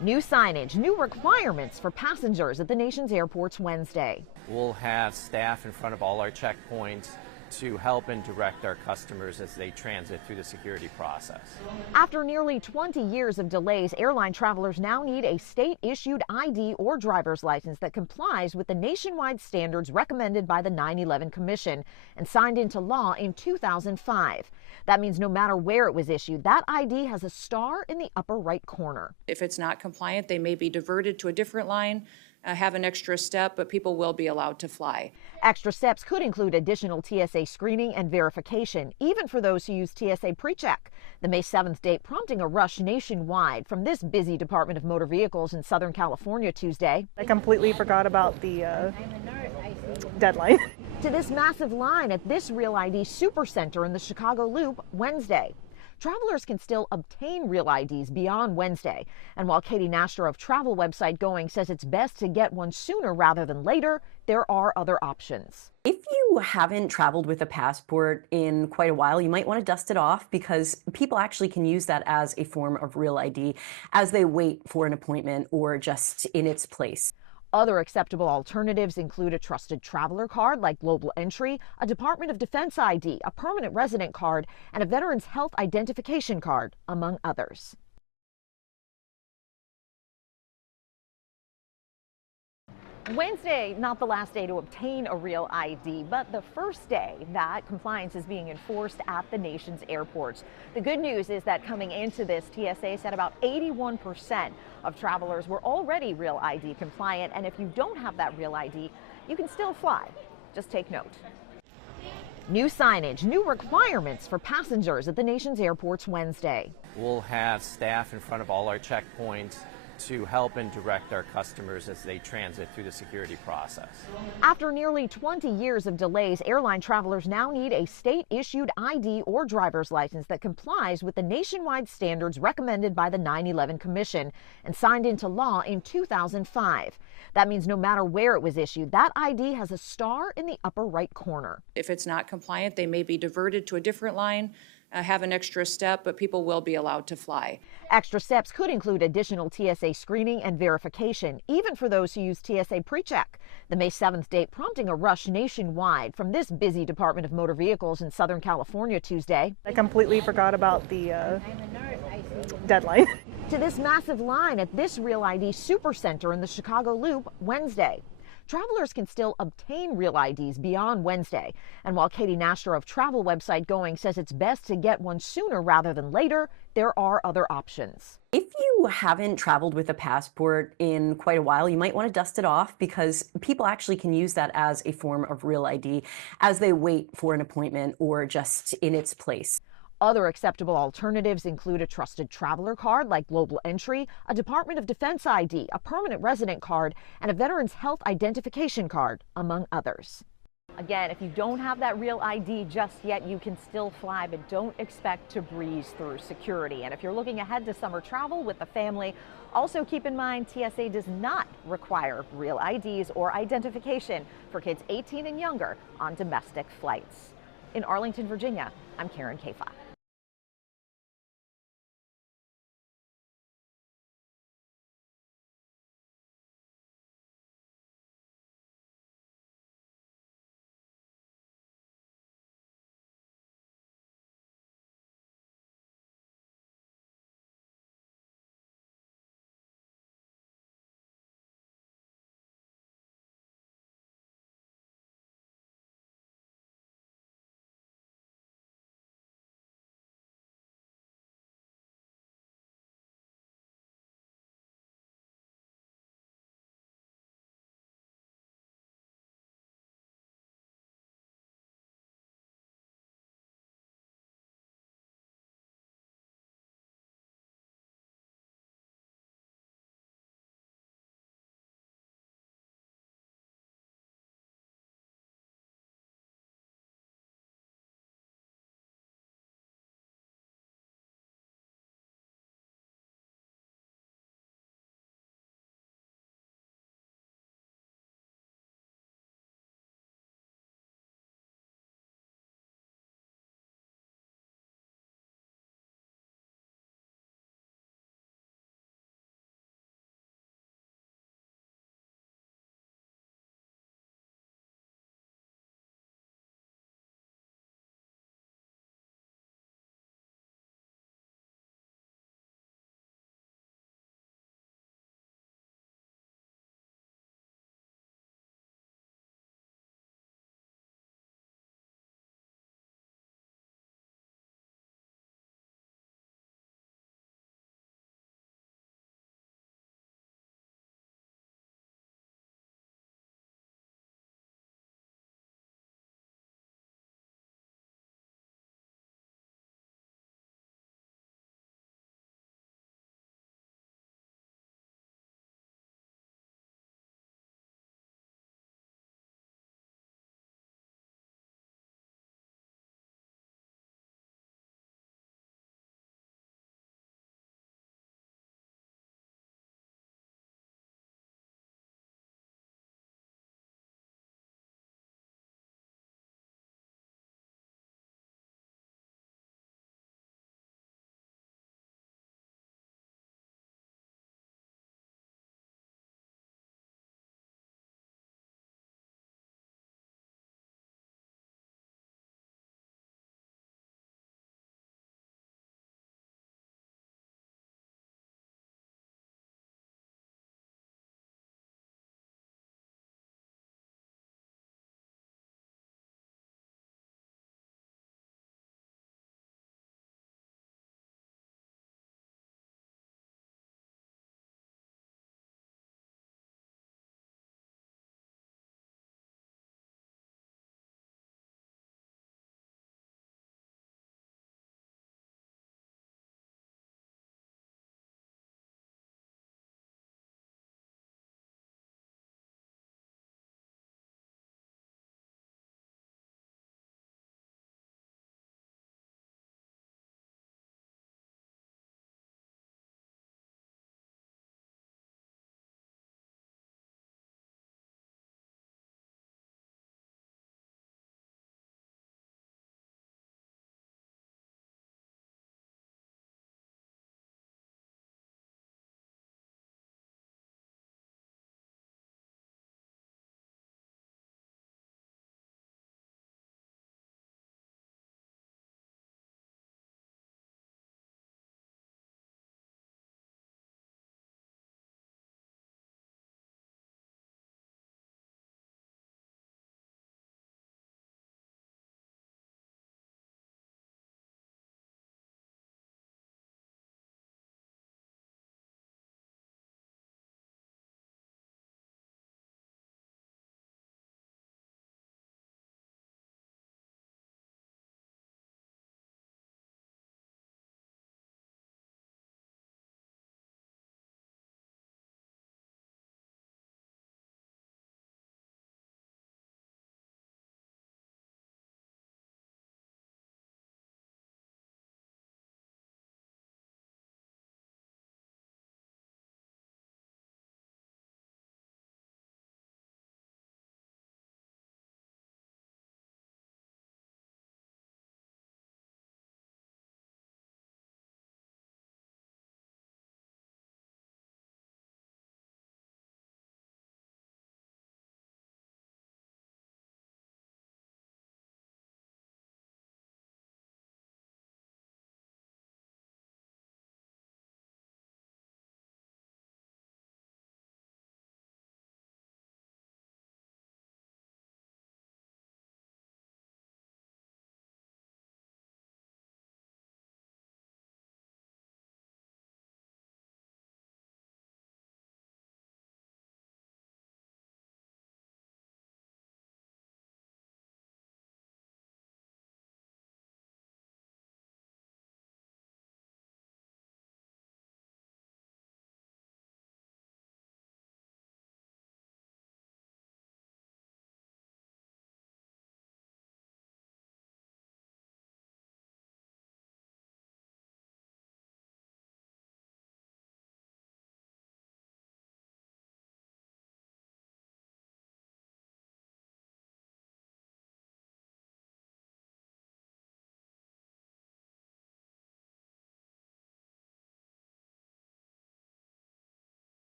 New signage, new requirements for passengers at the nation's airports Wednesday. We'll have staff in front of all our checkpoints to help and direct our customers as they transit through the security process. After nearly 20 years of delays, airline travelers now need a state-issued ID or driver's license that complies with the nationwide standards recommended by the 9/11 Commission and signed into law in 2005. That means no matter where it was issued, that ID has a star in the upper right corner. If it's not compliant, they may be diverted to a different line, have an extra step, but people will be allowed to fly. Extra steps could include additional TSA screening and verification, even for those who use TSA PreCheck. The May 7th date prompting a rush nationwide from this busy Department of Motor Vehicles in Southern California Tuesday. I completely forgot about the deadline. To this massive line at this Real ID Supercenter in the Chicago Loop Wednesday. Travelers can still obtain real IDs beyond Wednesday. And while Katie Nasher of travel website Going says it's best to get one sooner rather than later, there are other options. If you haven't traveled with a passport in quite a while, you might want to dust it off because people actually can use that as a form of real ID as they wait for an appointment or just in its place. Other acceptable alternatives include a trusted traveler card like Global Entry, a Department of Defense ID, a permanent resident card, and a Veterans Health Identification card, among others. Wednesday, not the last day to obtain a real ID, but the first day that compliance is being enforced at the nation's airports. The good news is that coming into this, TSA said about 81% of travelers were already real ID compliant, and if you don't have that real ID, you can still fly. Just take note. New signage, new requirements for passengers at the nation's airports Wednesday. We'll have staff in front of all our checkpoints to help and direct our customers as they transit through the security process. After nearly 20 years of delays, airline travelers now need a state-issued ID or driver's license that complies with the nationwide standards recommended by the 9/11 Commission and signed into law in 2005. That means no matter where it was issued, that ID has a star in the upper right corner. If it's not compliant, they may be diverted to a different line, have an extra step, but people will be allowed to fly. Extra steps could include additional TSA screening and verification, even for those who use TSA PreCheck. The May 7th date prompting a rush nationwide from this busy Department of Motor Vehicles in Southern California Tuesday. I completely forgot about the deadline. To this massive line at this Real ID Supercenter in the Chicago Loop Wednesday. Travelers can still obtain real IDs beyond Wednesday. And while Katie Nasher of travel website Going says it's best to get one sooner rather than later, there are other options. If you haven't traveled with a passport in quite a while, you might want to dust it off because people actually can use that as a form of real ID as they wait for an appointment or just in its place. Other acceptable alternatives include a trusted traveler card like Global Entry, a Department of Defense ID, a permanent resident card, and a Veterans Health Identification card, among others. Again, if you don't have that real ID just yet, you can still fly, but don't expect to breeze through security. And if you're looking ahead to summer travel with the family, also keep in mind TSA does not require real IDs or identification for kids 18 and younger on domestic flights. In Arlington, Virginia, I'm Karen K5.